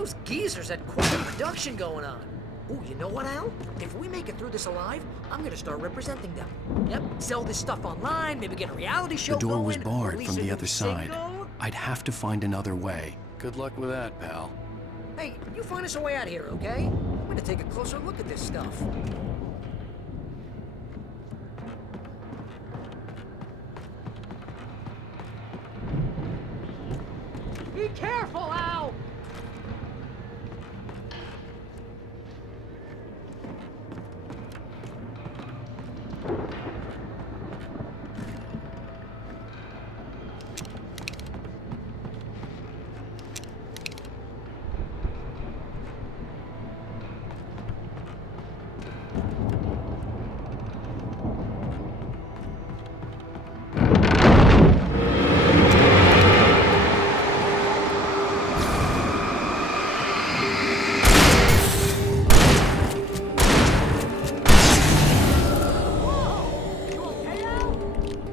Those geezers had quite a production going on. Ooh, you know what, Al? If we make it through this alive, I'm gonna start representing them. Yep, sell this stuff online, maybe get a reality show The door going, was barred release from a the new other side. single. I'd have to find another way. Good luck with that, pal. Hey, you find us a way out of here, okay? I'm gonna take a closer look at this stuff. Be careful, Al!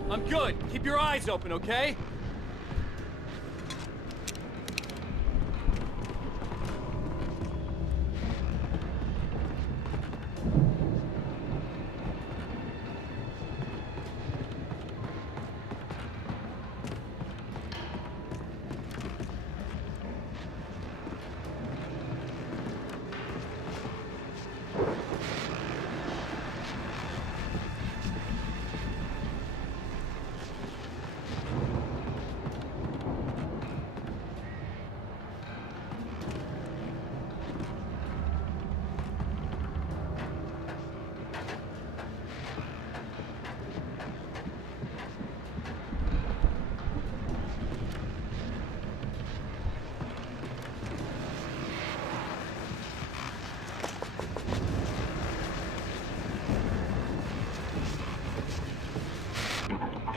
I'm good. Keep your eyes open, okay?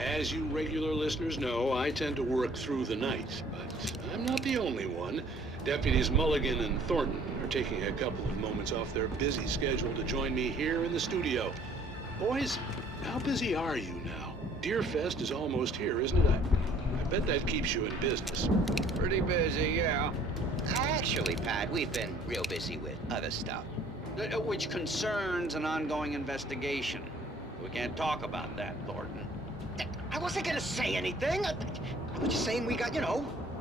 As you regular listeners know, I tend to work through the night, but I'm not the only one. Deputies Mulligan and Thornton are taking a couple of moments off their busy schedule to join me here in the studio. Boys, how busy are you now? Deerfest is almost here, isn't it? I bet that keeps you in business. Pretty busy, yeah. Actually, Pat, we've been real busy with other stuff, which concerns an ongoing investigation. We can't talk about that, Thornton. I wasn't gonna say anything. I was just saying we got,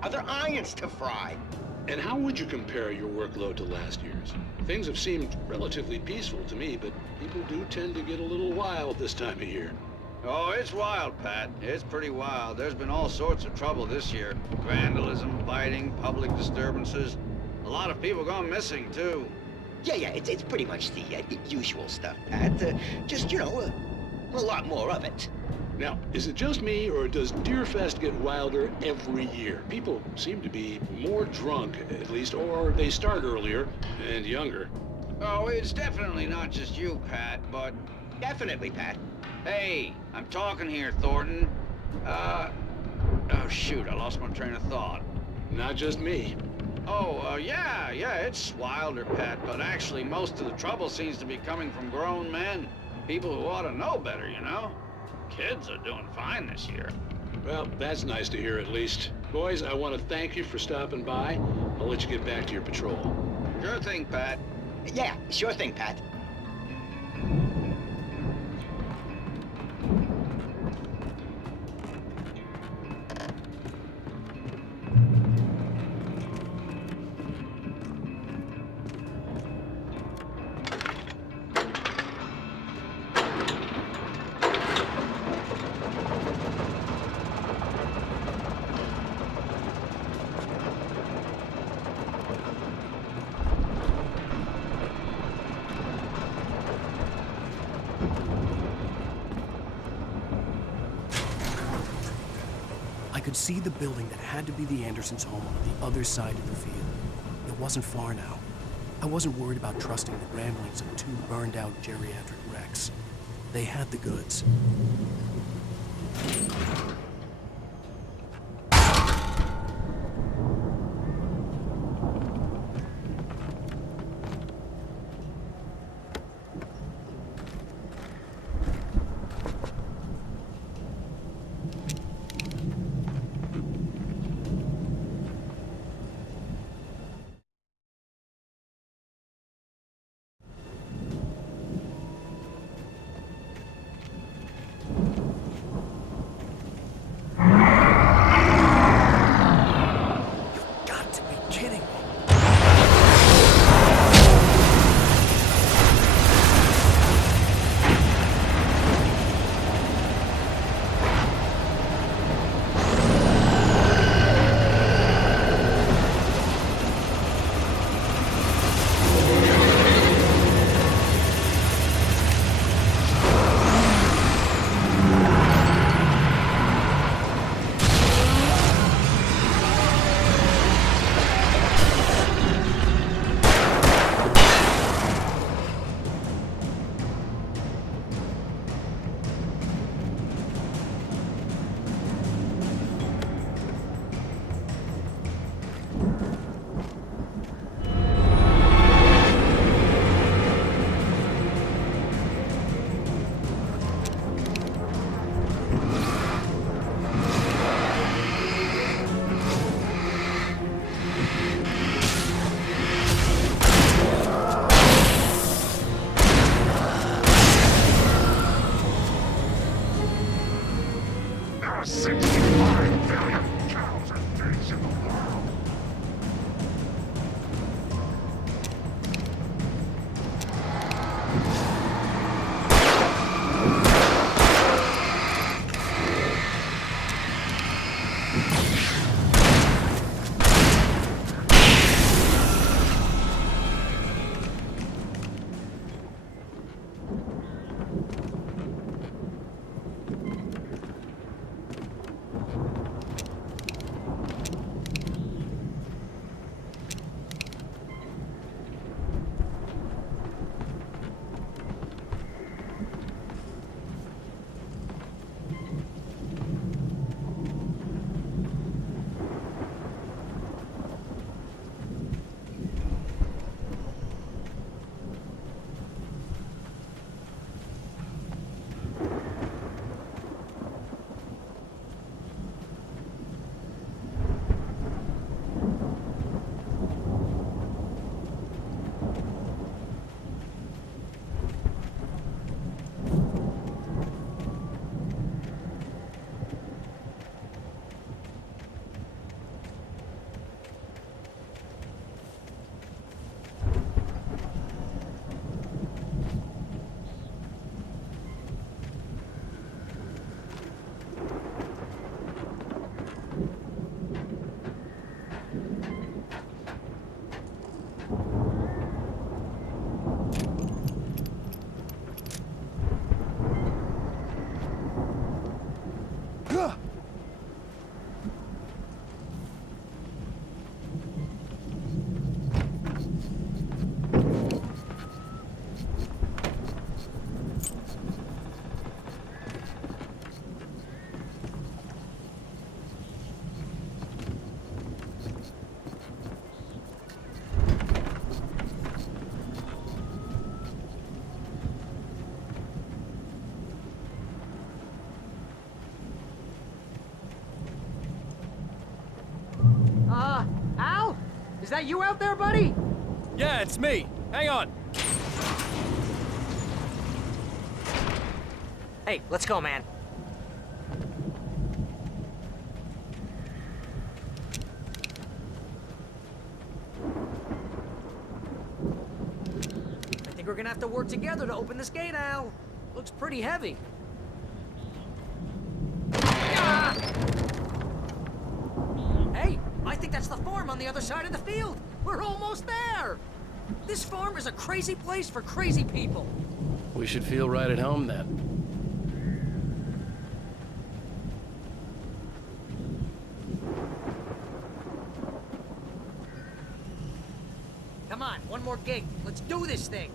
other irons to fry. And how would you compare your workload to last year's? Things have seemed relatively peaceful to me, but people do tend to get a little wild this time of year. Oh, it's wild, Pat. It's pretty wild. There's been all sorts of trouble this year. Vandalism, fighting, public disturbances. A lot of people gone missing, too. Yeah, it's pretty much the usual stuff, Pat. Just, a lot more of it. Now, is it just me, or does Deerfest get wilder every year? People seem to be more drunk, at least, or they start earlier and younger. Oh, it's definitely not just you, Pat, but... Definitely, Pat. Hey, I'm talking here, Thornton. Oh, shoot, I lost my train of thought. Not just me. Oh, yeah, it's wilder, Pat, but actually most of the trouble seems to be coming from grown men. People who ought to know better, Kids are doing fine this year. Well, that's nice to hear at least. Boys, I want to thank you for stopping by. I'll let you get back to your patrol. Sure thing, Pat. Yeah, sure thing, Pat. I could see the building that had to be the Andersons' home on the other side of the field. It wasn't far now. I wasn't worried about trusting the ramblings of two burned-out geriatric wrecks. They had the goods. Is that you out there, buddy? Yeah, it's me. Hang on. Hey, let's go, man. I think we're gonna have to work together to open this gate, Al. Looks pretty heavy. Ah! Hey, I think that's the farm on the other side of the field. We're almost there. This farm is a crazy place for crazy people. We should feel right at home then. Come on, one more gate. Let's do this thing.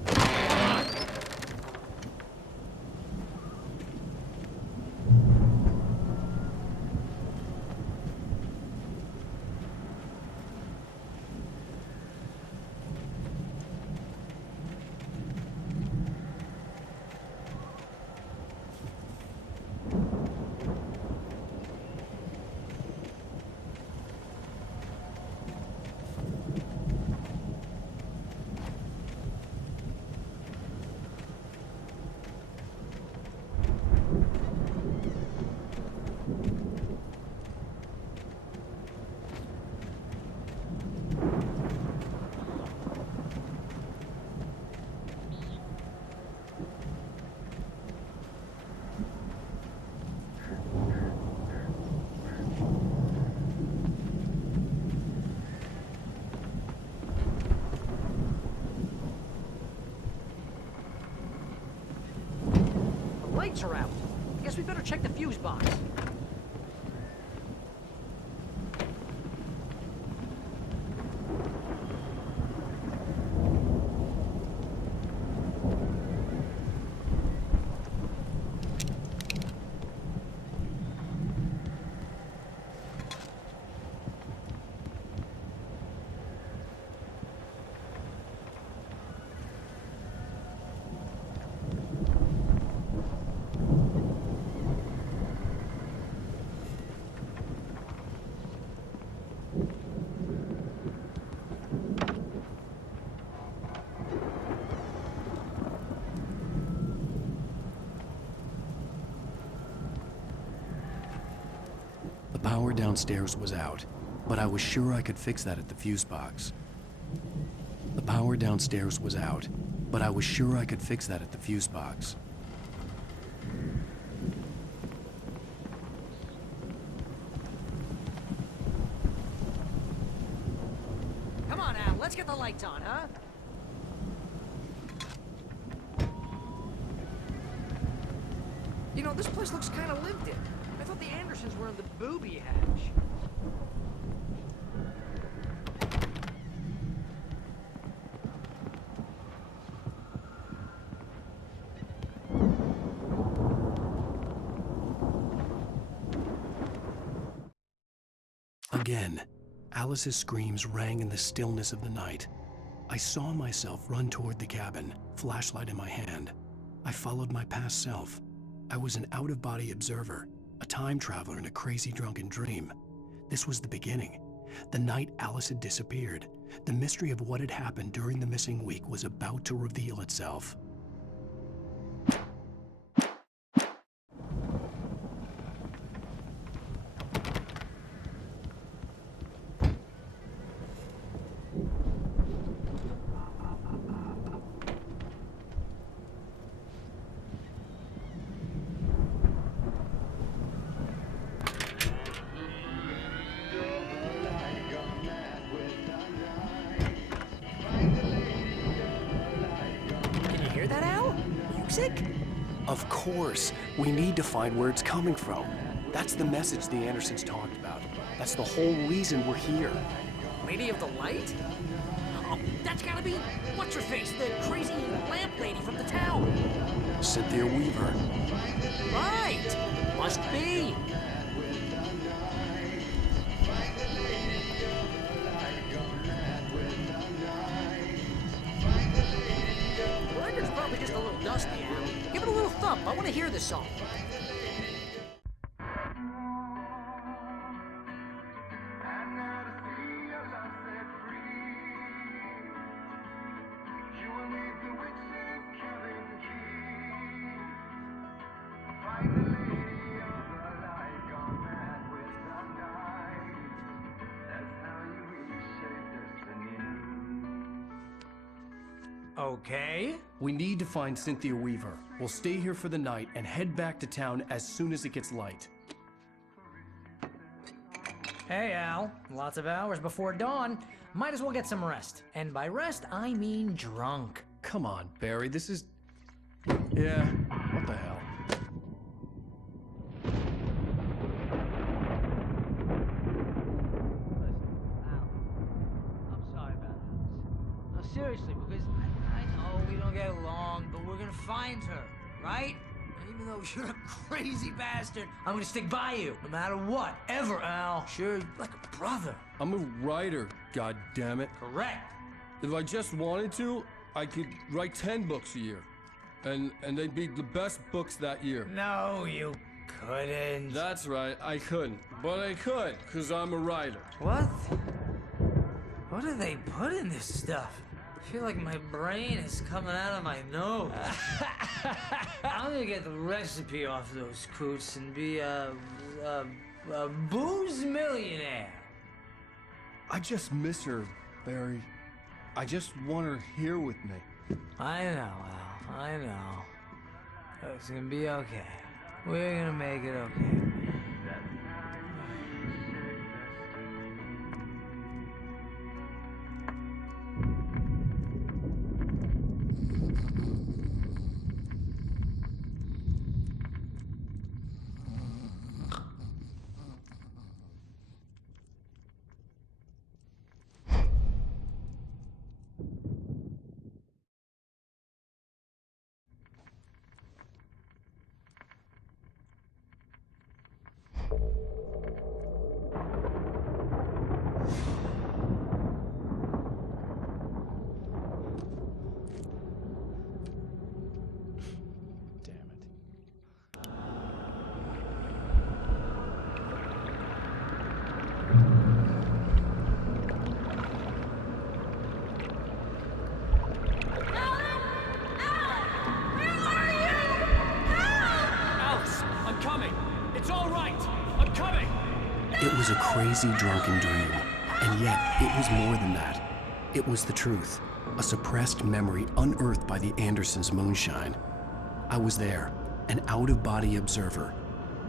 Lights are out. Guess we better check the fuse box. The power downstairs was out, but I was sure I could fix that at the fuse box. The power downstairs was out, but I was sure I could fix that at the fuse box. Come on, Al, let's get the lights on, huh? You know, this place looks kind of lived in. I thought the Andersons were in the booby hatch. Again, Alice's screams rang in the stillness of the night. I saw myself run toward the cabin, flashlight in my hand. I followed my past self. I was an out-of-body observer, a time traveler in a crazy drunken dream. This was the beginning. The night Alice had disappeared. The mystery of what had happened during the missing week was about to reveal itself. Music? Of course. We need to find where it's coming from. That's the message the Andersons talked about. That's the whole reason we're here. Lady of the Light? Oh, that's gotta be... What's-her-face, the crazy lamp lady from the town. Cynthia Weaver. Right! Must be. The record's probably just a little dusty, Al. Give it a little thump. I want to hear this song. Okay. We need to find Cynthia Weaver. We'll stay here for the night and head back to town as soon as it gets light. Hey, Al. Lots of hours before dawn. Might as well get some rest. And by rest, I mean drunk. Come on, Barry, this is... Yeah, what the hell? I'm sorry about this. No, seriously, because I know we don't get along, but we're gonna find her, right? And even though you're a crazy bastard, I'm gonna stick by you, no matter what, ever, Al. Sure, like a brother. I'm a writer, goddammit. Correct. If I just wanted to, I could write 10 books a year. And they'd be the best books that year. No, you couldn't. That's right, I couldn't. But I could, because I'm a writer. What? What do they put in this stuff? I feel like my brain is coming out of my nose. I'm gonna get the recipe off those coots and be a booze millionaire. I just miss her, Barry. I just want her here with me. I know, Al. I know. It's gonna be okay. We're gonna make it okay. It was a crazy drunken dream, and yet it was more than that. It was the truth, a suppressed memory unearthed by the Andersons' moonshine. I was there, an out-of-body observer.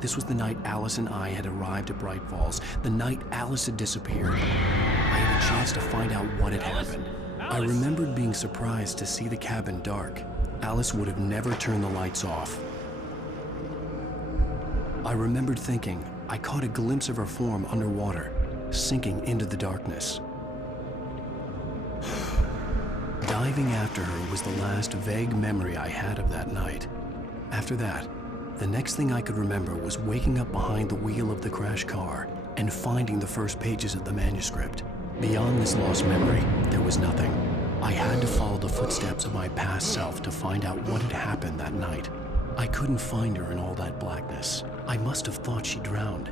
This was the night Alice and I had arrived at Bright Falls, the night Alice had disappeared. I had a chance to find out what had happened. I remembered being surprised to see the cabin dark. Alice would have never turned the lights off. I remembered thinking, I caught a glimpse of her form underwater, sinking into the darkness. Diving after her was the last vague memory I had of that night. After that, the next thing I could remember was waking up behind the wheel of the crashed car and finding the first pages of the manuscript. Beyond this lost memory, there was nothing. I had to follow the footsteps of my past self to find out what had happened that night. I couldn't find her in all that blackness. I must have thought she drowned.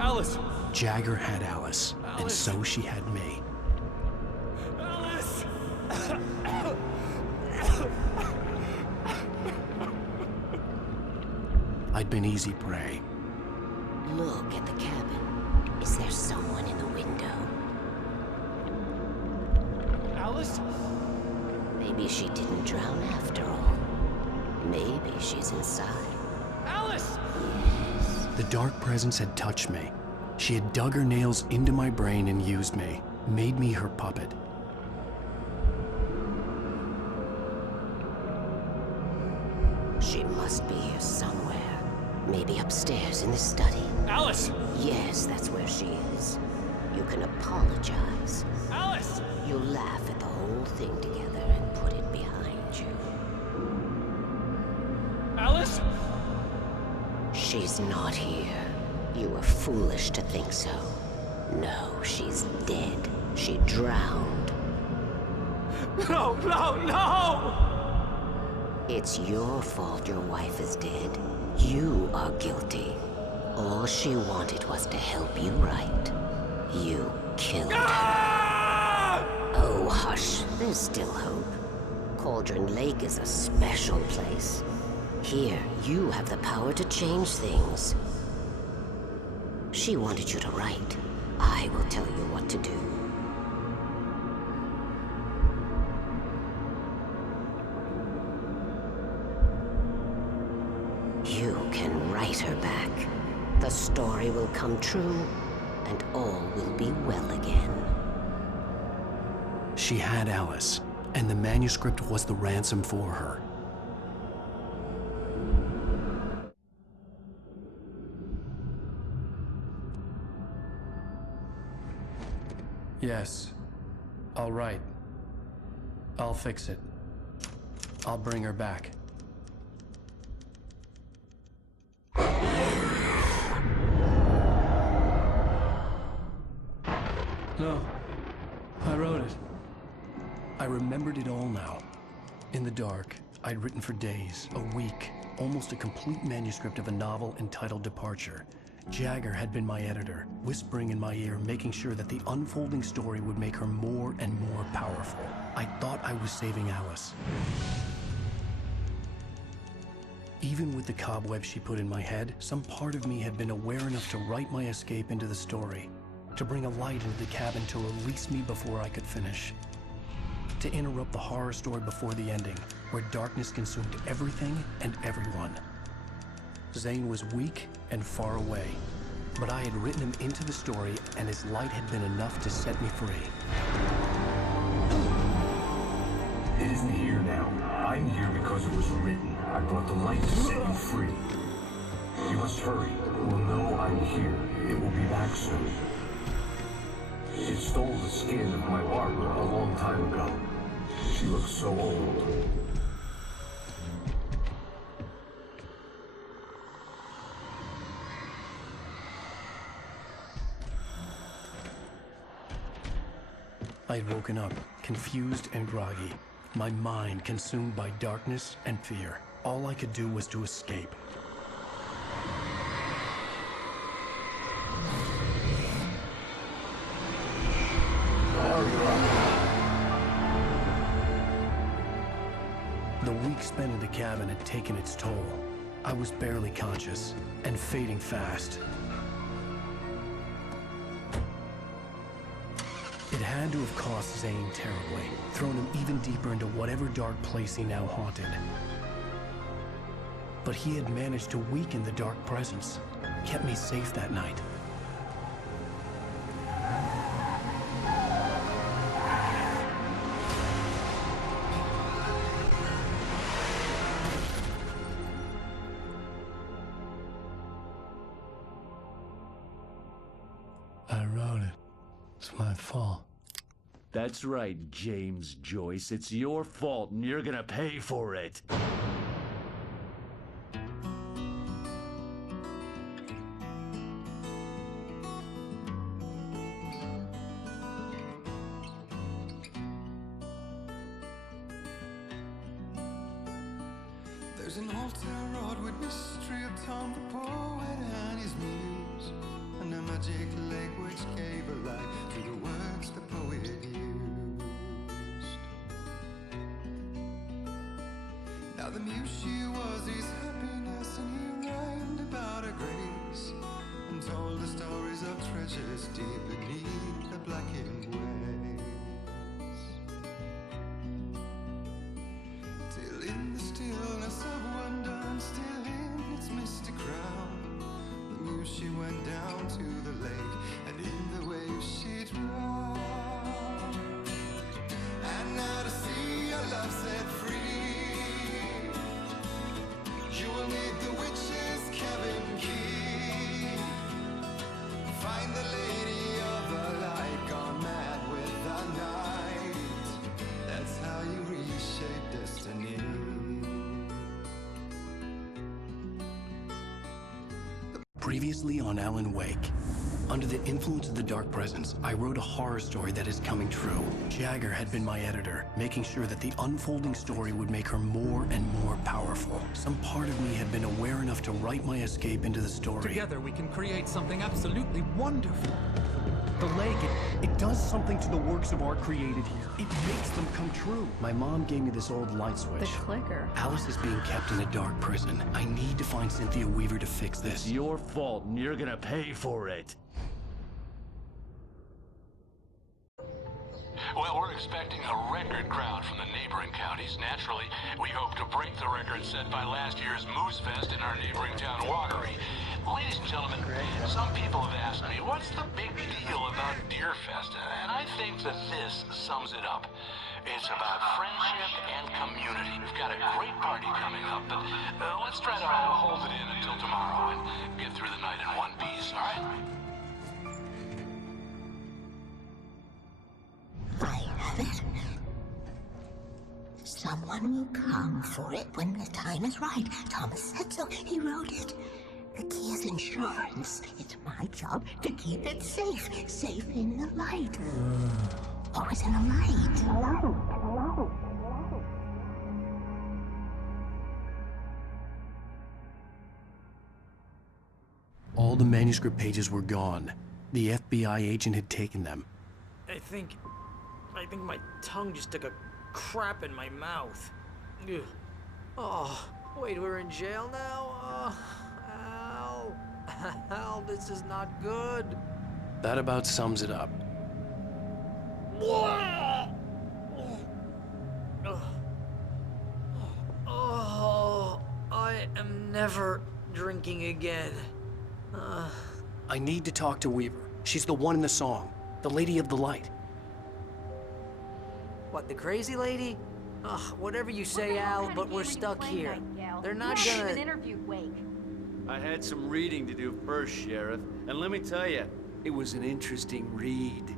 Alice! Jagger had Alice, and so she had me. Alice! I'd been easy prey. Look at the cabin. Is there someone in the window? Alice? Maybe she didn't drown after all. Maybe she's inside. Alice! Yes. The dark presence had touched me. She had dug her nails into my brain and used me, made me her puppet. She must be here somewhere. Maybe upstairs in the study. Alice! Yes, that's where she is. You can apologize. Alice! You'll laugh at the whole thing together and put it behind you. Alice? She's not here. You were foolish to think so. No, she's dead. She drowned. No, no, no! It's your fault your wife is dead. You are guilty. All she wanted was to help you right. You killed her. Oh, hush. There's still hope. Cauldron Lake is a special place. Here, you have the power to change things. She wanted you to write. I will tell you what to do. You can write her back. The story will come true, and all will be well again. She had Alice, and the manuscript was the ransom for her. Yes. All right. I'll fix it. I'll bring her back. No. I wrote it. I remembered it all now. In the dark, I'd written for days, a week, almost a complete manuscript of a novel entitled Departure. Jagger had been my editor, whispering in my ear, making sure that the unfolding story would make her more and more powerful. I thought I was saving Alice. Even with the cobwebs she put in my head, some part of me had been aware enough to write my escape into the story, to bring a light into the cabin to release me before I could finish. To interrupt the horror story before the ending, where darkness consumed everything and everyone. Zane was weak and far away, but I had written him into the story, and his light had been enough to set me free. It isn't here now. I'm here because it was written. I brought the light to set you free. You must hurry. It will know I'm here. It will be back soon. It stole the skin of my Barbara a long time ago. She looks so old. I'd woken up, confused and groggy, my mind consumed by darkness and fear. All I could do was to escape. The week spent in the cabin had taken its toll. I was barely conscious, and fading fast. It had to have cost Zane terribly, thrown him even deeper into whatever dark place he now haunted. But he had managed to weaken the dark presence, kept me safe that night. I wrote it. It's my fault. That's right, James Joyce. It's your fault, and you're gonna pay for it. There's an altar wrought with mystery of Tom the poet and his muse, and a magic lake which gave a light to the words the poet used. Now the muse she was his happiness, and he rhymed about her grace, and told the stories of treasures deep beneath the blackened waves. Till in the stillness of wonder, and still in its misty crown, the muse she went down to the lake, and in the waves she drowned. And now to see your love set free, you will need the witch's cabin key. Find the lady of the light, gone mad with the night. That's how you reshape destiny. Previously on Alan Wake. Under the influence of the dark presence, I wrote a horror story that is coming true. Jagger had been my editor, making sure that the unfolding story would make her more and more powerful. Some part of me had been aware enough to write my escape into the story. Together we can create something absolutely wonderful. The lake, it does something to the works of art created here. It makes them come true. My mom gave me this old light switch. The clicker. Alice is being kept in a dark prison. I need to find Cynthia Weaver to fix this. It's your fault, and you're gonna pay for it. Well, we're expecting a record crowd from the neighboring counties. Naturally, we hope to break the record set by last year's Moose Fest in our neighboring town, Walkery. Ladies and gentlemen, some people have asked me, what's the big deal about Deer Fest? And I think that this sums it up. It's about friendship and community. We've got a great party coming up, but let's try to hold it in until tomorrow and get through the night in one piece, all right? I have it. Someone will come for it when the time is right. Thomas said so. He wrote it. The key is insurance. It's my job to keep it safe. Safe in the light. Always in the light. All the manuscript pages were gone. The FBI agent had taken them. I think my tongue just took a crap in my mouth. Ugh. Oh, wait, we're in jail now? Al. Al, this is not good. That about sums it up. Oh, I am never drinking again. I need to talk to Weaver. She's the one in the song. The Lady of the Light. What, the crazy lady? Ugh, whatever you say, Al, but we're stuck here. They're not gonna... interviewed Wake. I had some reading to do first, Sheriff, and let me tell you, it was an interesting read.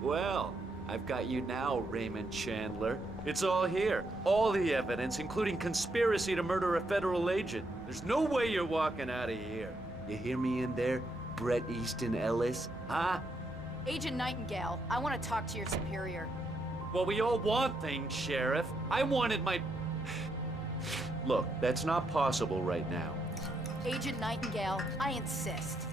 Well, I've got you now, Raymond Chandler. It's all here. All the evidence, including conspiracy to murder a federal agent. There's no way you're walking out of here. You hear me in there, Bret Easton Ellis? Huh? Agent Nightingale, I want to talk to your superior. Well, we all want things, Sheriff. I wanted my... Look, that's not possible right now. Agent Nightingale, I insist.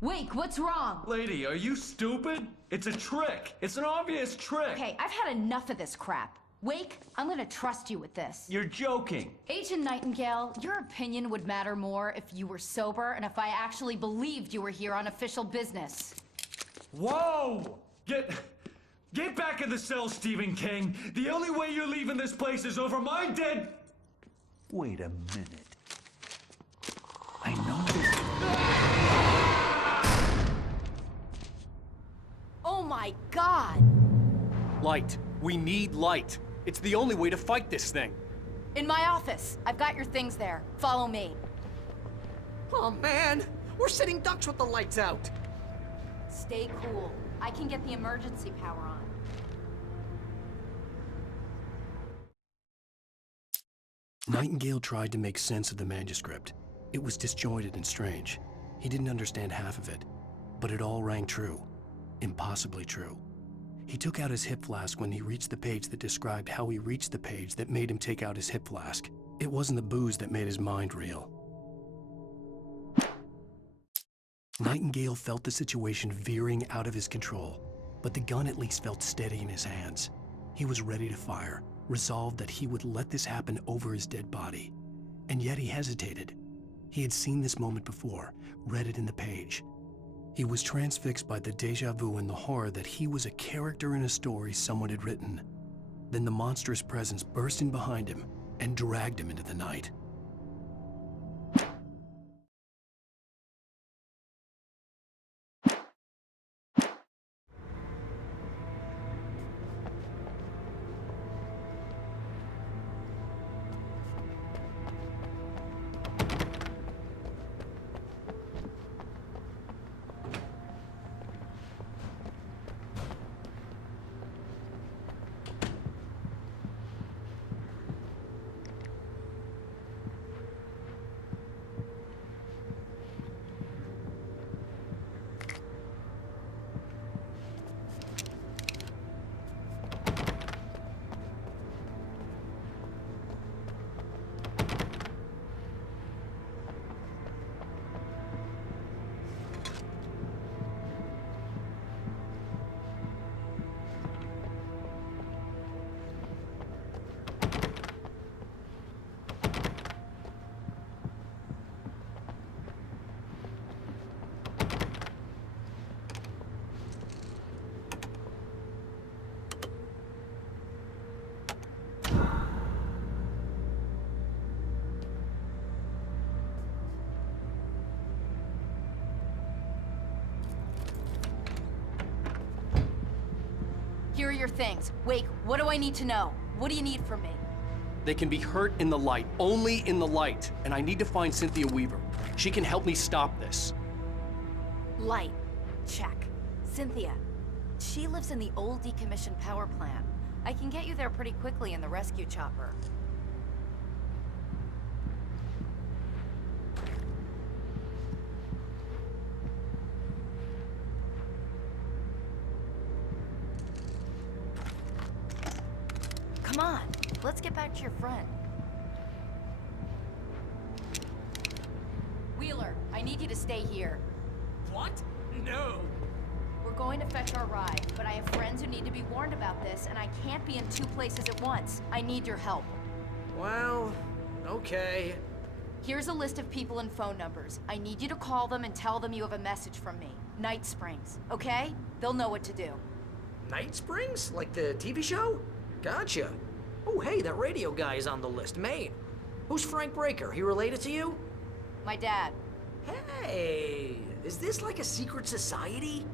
Wake, what's wrong? Lady, are you stupid? It's a trick. It's an obvious trick. Okay, I've had enough of this crap. Wake, I'm gonna trust you with this. You're joking. Agent Nightingale, your opinion would matter more if you were sober and if I actually believed you were here on official business. Whoa! Get back in the cell, Stephen King. The only way you're leaving this place is over my dead... Wait a minute. I know this... Oh my God! Light. We need light. It's the only way to fight this thing. In my office. I've got your things there. Follow me. Oh, man! We're sitting ducks with the lights out! Stay cool. I can get the emergency power on. Nightingale tried to make sense of the manuscript. It was disjointed and strange. He didn't understand half of it, but it all rang true. Impossibly true. He took out his hip flask when he reached the page that described how he reached the page that made him take out his hip flask. It wasn't the booze that made his mind reel. Nightingale felt the situation veering out of his control, but the gun at least felt steady in his hands. He was ready to fire, resolved that he would let this happen over his dead body. And yet he hesitated. He had seen this moment before, read it in the page. He was transfixed by the déjà vu and the horror that he was a character in a story someone had written. Then the monstrous presence burst in behind him and dragged him into the night. Here are your things. Wake, what do I need to know? What do you need from me? They can be hurt in the light, only in the light. And I need to find Cynthia Weaver. She can help me stop this. Light. Check. Cynthia. She lives in the old decommissioned power plant. I can get you there pretty quickly in the rescue chopper. Come on, let's get back to your friend. Wheeler, I need you to stay here. What? No. We're going to fetch our ride, but I have friends who need to be warned about this, and I can't be in 2 places at once. I need your help. Well, okay. Here's a list of people and phone numbers. I need you to call them and tell them you have a message from me. Night Springs, okay? They'll know what to do. Night Springs? Like the TV show? Gotcha. Oh, hey, that radio guy is on the list. Maine. Who's Frank Breaker? He related to you? My dad. Hey, is this like a secret society?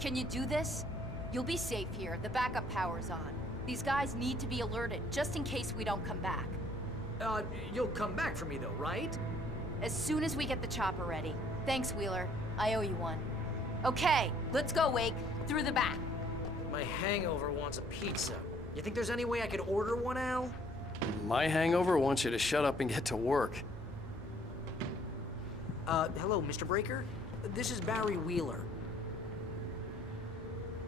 Can you do this? You'll be safe here. The backup power's on. These guys need to be alerted, just in case we don't come back. You'll come back for me though, right? As soon as we get the chopper ready. Thanks, Wheeler. I owe you one. Okay, let's go, Wake. Through the back. My hangover wants a pizza. You think there's any way I could order one, Al? My hangover wants you to shut up and get to work. Hello, Mr. Breaker? This is Barry Wheeler.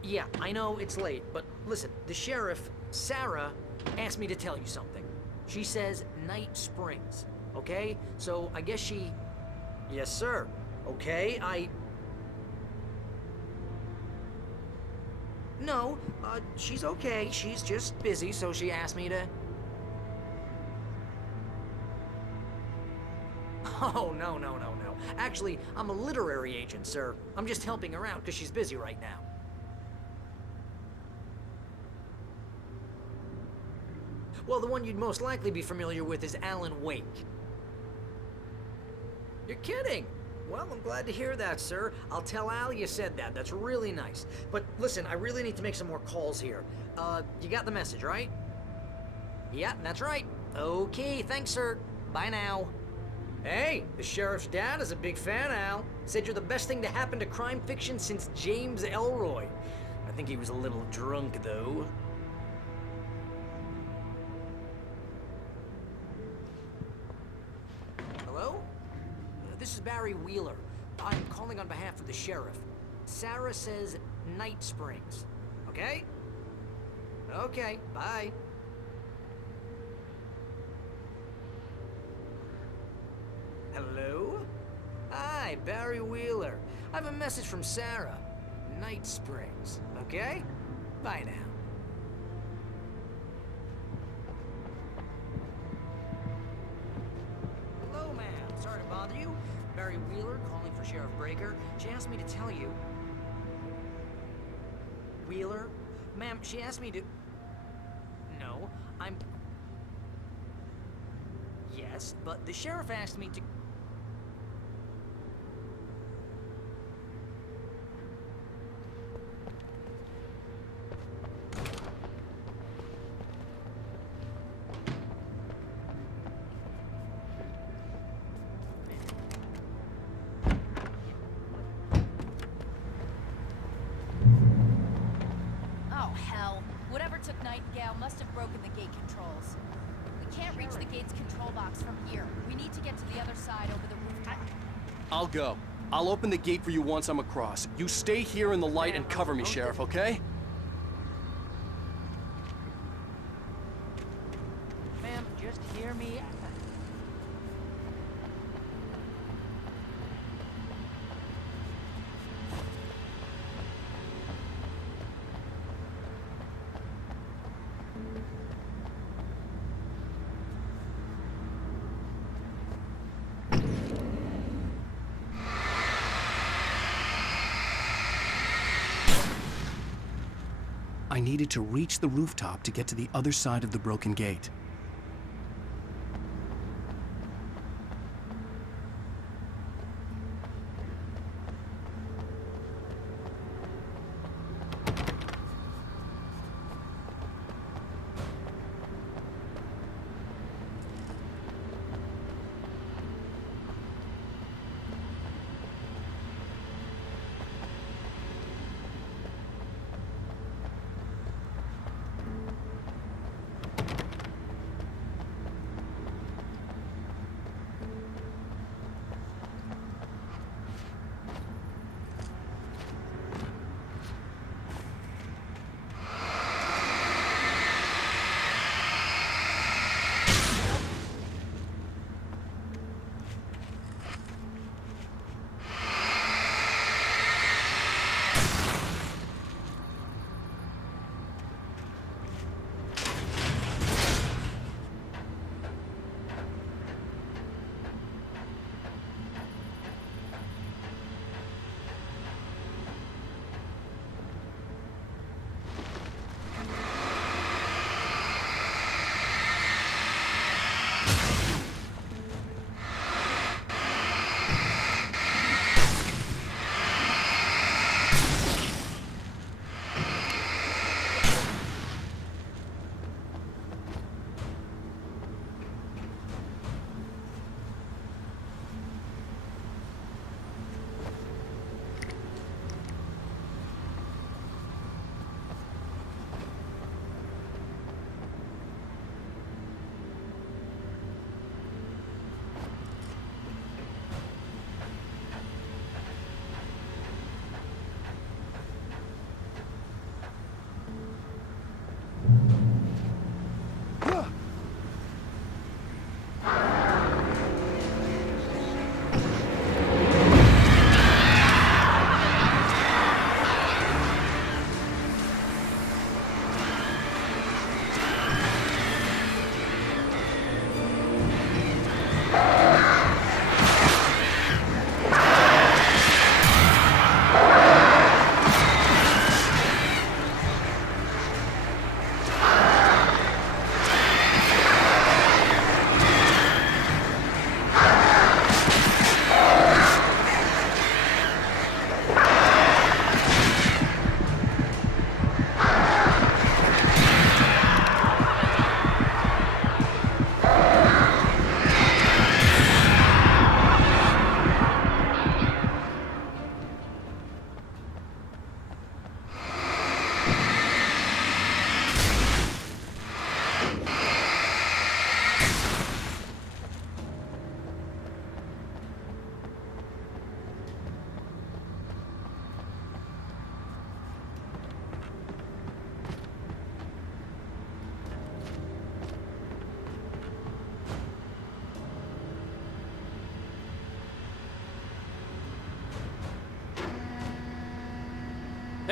Yeah, I know it's late, but listen, the sheriff, Sarah, asked me to tell you something. She says Night Springs, okay? So I guess she... Yes, sir. Okay, No, she's okay. She's just busy, so she asked me to... Oh, no. Actually, I'm a literary agent, sir. I'm just helping her out because she's busy right now. Well, the one you'd most likely be familiar with is Alan Wake. You're kidding? Well, I'm glad to hear that, sir. I'll tell Al you said that. That's really nice. But listen, I really need to make some more calls here. You got the message, right? Yeah, that's right. Okay, thanks, sir. Bye now. Hey, the sheriff's dad is a big fan, Al. Said you're the best thing to happen to crime fiction since James Elroy. I think he was a little drunk, though. Hello? This is Barry Wheeler. I'm calling on behalf of the sheriff. Sarah says Night Springs. Okay? Okay, bye. Hello? Hi, Barry Wheeler. I have a message from Sarah. Night Springs. Okay? Bye now. Hello, ma'am. Sorry to bother you. Barry Wheeler calling for Sheriff Breaker. She asked me to tell you. Wheeler? Ma'am, she asked me to... No, I'm... Yes, but the sheriff asked me to... Oh, hell. Whatever took Nightingale must have broken the gate controls. We can't reach the gate's control box from here. We need to get to the other side over the rooftop. I'll go. I'll open the gate for you once I'm across. You stay here in the light and cover me, Sheriff, okay? Ma'am, just hear me. I needed to reach the rooftop to get to the other side of the broken gate.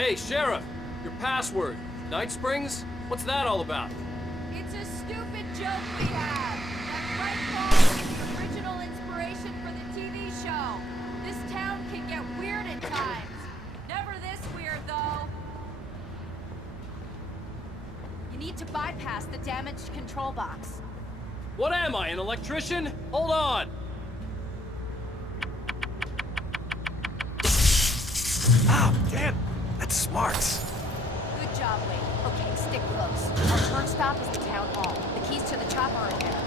Hey, Sheriff! Your password. Night Springs? What's that all about? It's a stupid joke we have. That Bright Falls is the original inspiration for the TV show. This town can get weird at times. Never this weird, though. You need to bypass the damaged control box. What am I, an electrician? Hold on! Ah, damn! That's smarts. Good job, Wade. Okay, stick close. Our first stop is the town hall. The keys to the chopper are there.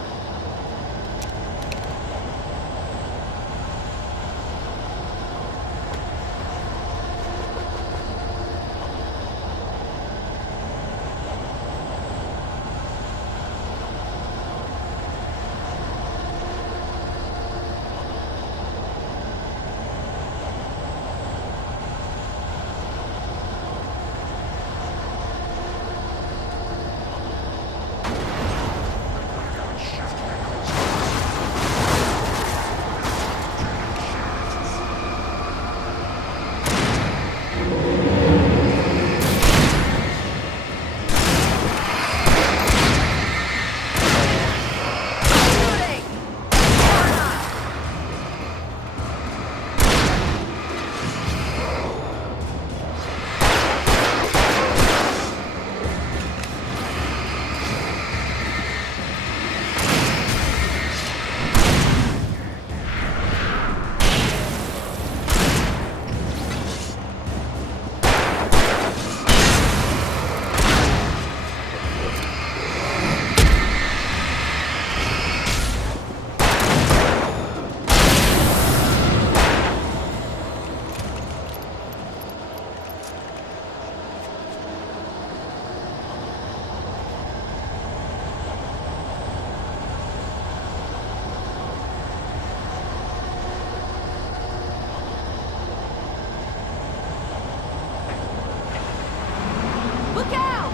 Look out!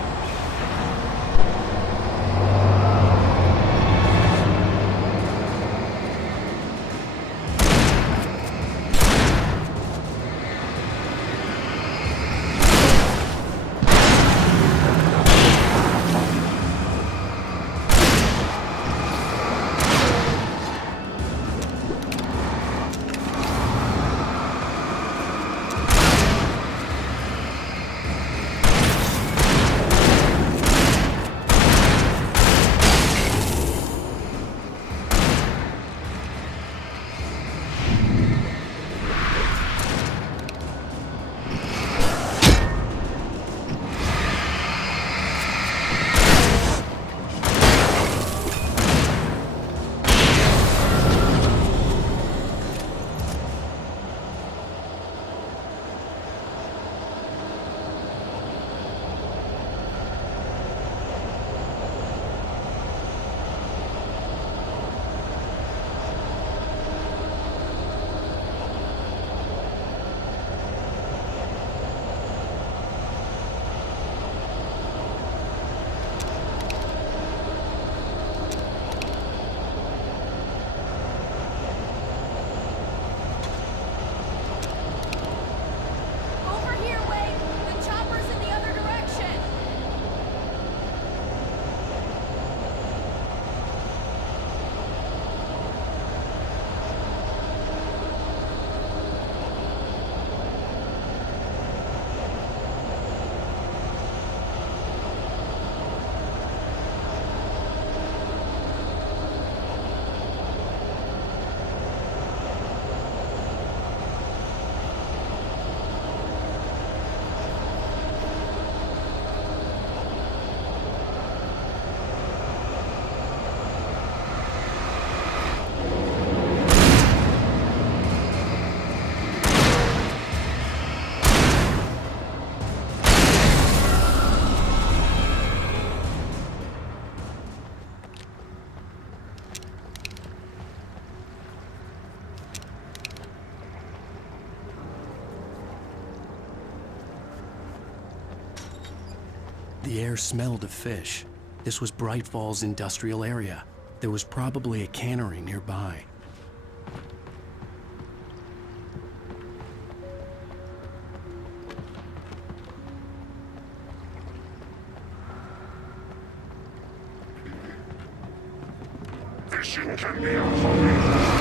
The air smelled of fish. This was Bright Falls industrial area. There was probably a cannery nearby. Protection can be a hobby.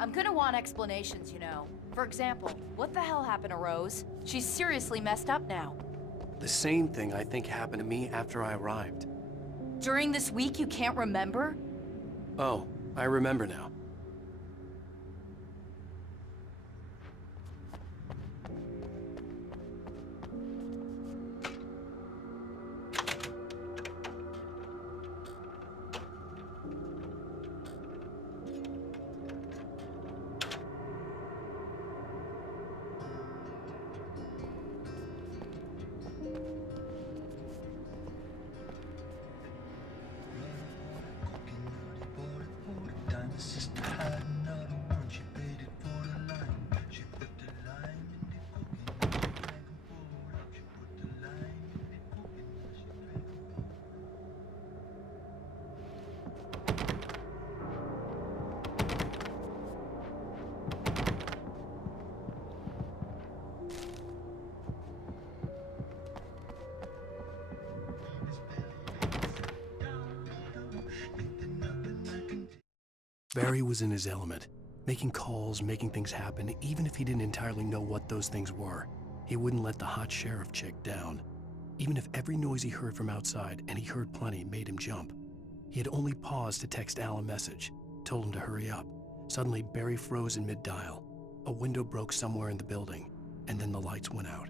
I'm gonna want explanations, you know. For example, what the hell happened to Rose? She's seriously messed up now. The same thing I think happened to me after I arrived. During this week, you can't remember? Oh, I remember now. Barry was in his element, making calls, making things happen, even if he didn't entirely know what those things were. He wouldn't let the hot sheriff chick down. Even if every noise he heard from outside, and he heard plenty, made him jump. He had only paused to text Al a message, told him to hurry up. Suddenly, Barry froze in mid-dial. A window broke somewhere in the building, and then the lights went out.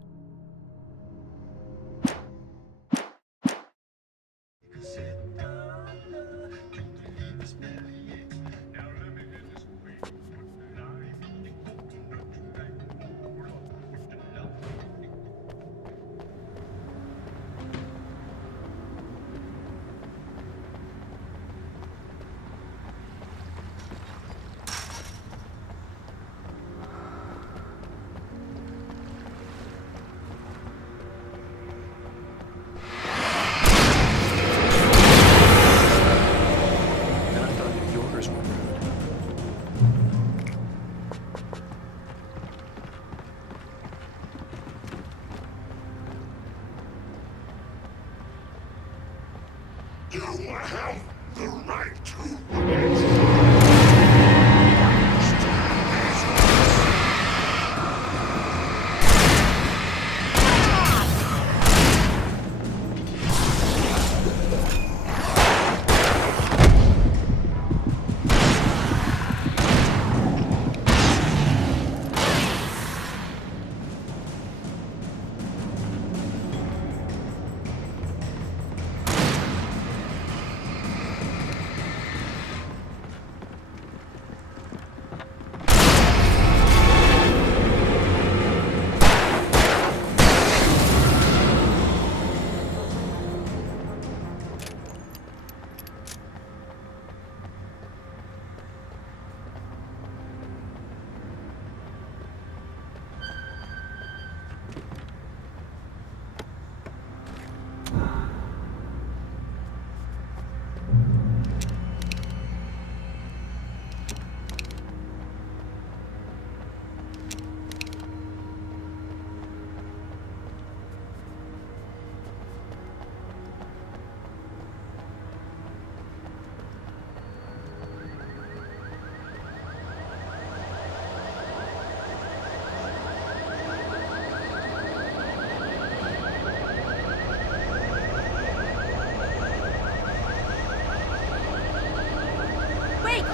You have the right to.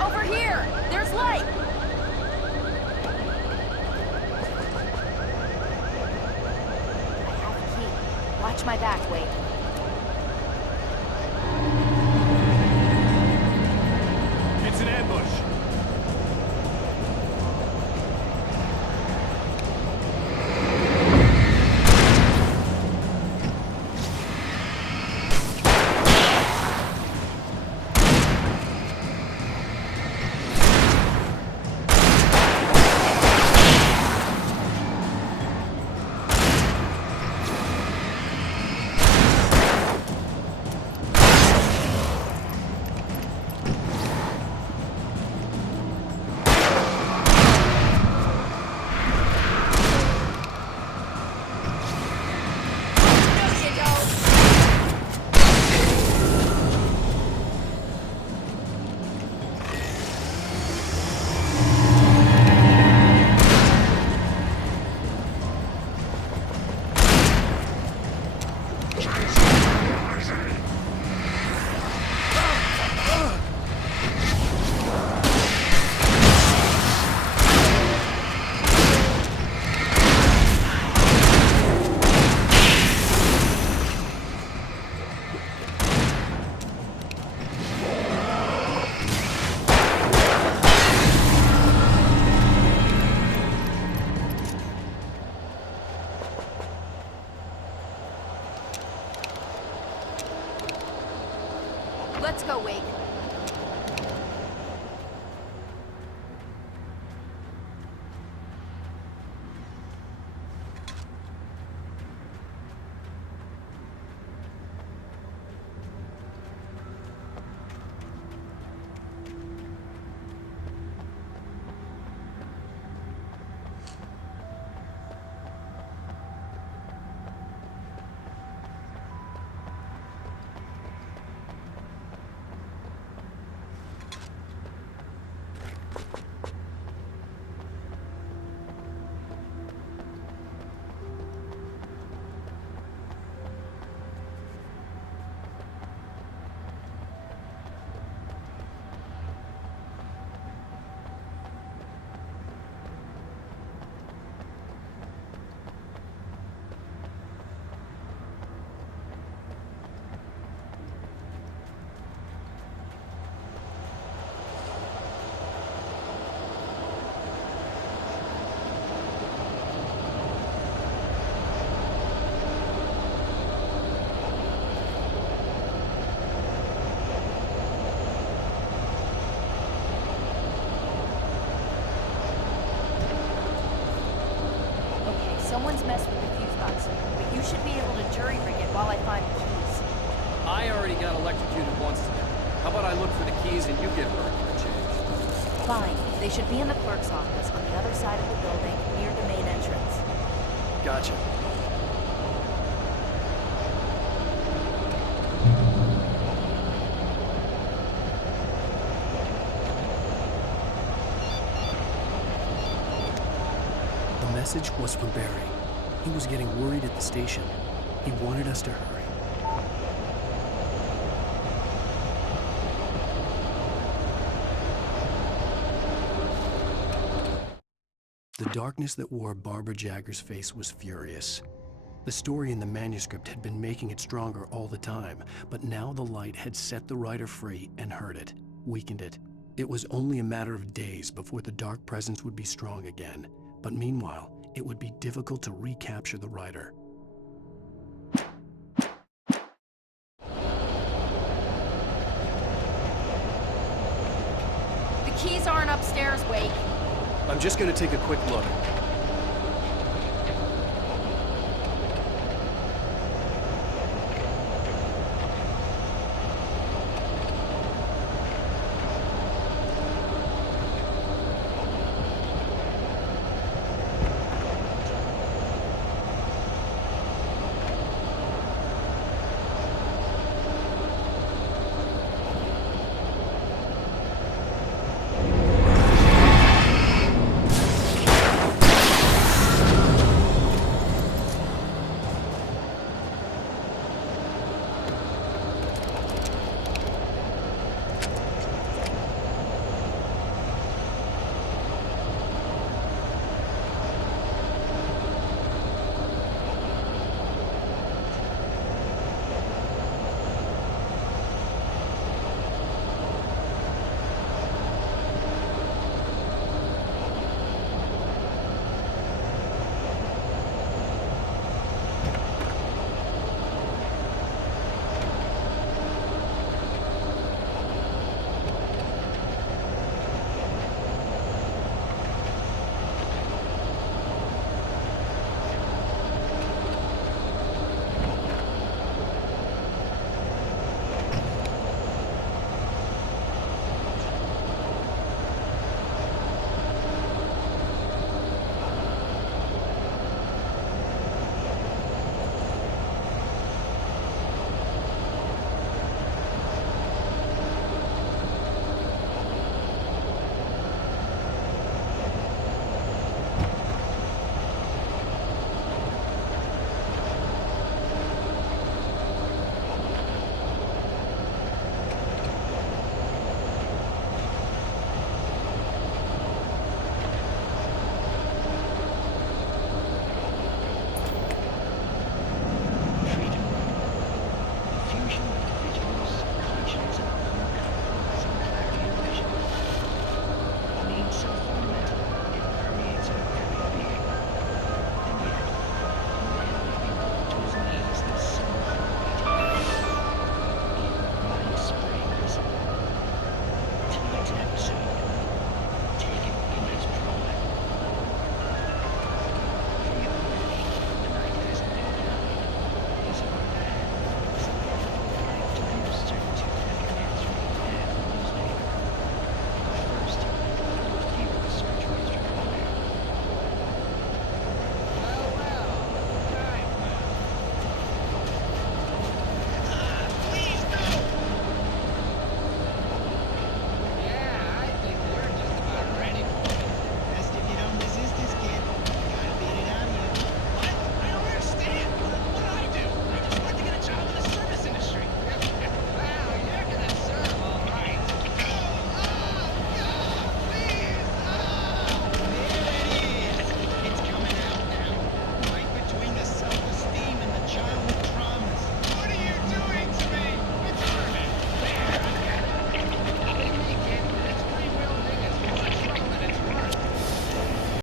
Over here! There's light! I have a key. Watch my back, Wade. It's an ambush! Let's go, Wade. Someone's messed with the fuse box, but you should be able to jury rig it while I find the keys. I already got electrocuted once today. How about I look for the keys and you get burned for a change? Fine. They should be in the clerk's office on the other side of the building, near the main entrance. Gotcha. The message was from Barry. He was getting worried at the station. He wanted us to hurry. The darkness that wore Barbara Jagger's face was furious. The story in the manuscript had been making it stronger all the time, but now the light had set the writer free and hurt it, weakened it. It was only a matter of days before the dark presence would be strong again, but meanwhile, it would be difficult to recapture the writer. The keys aren't upstairs, Wake. I'm just gonna take a quick look.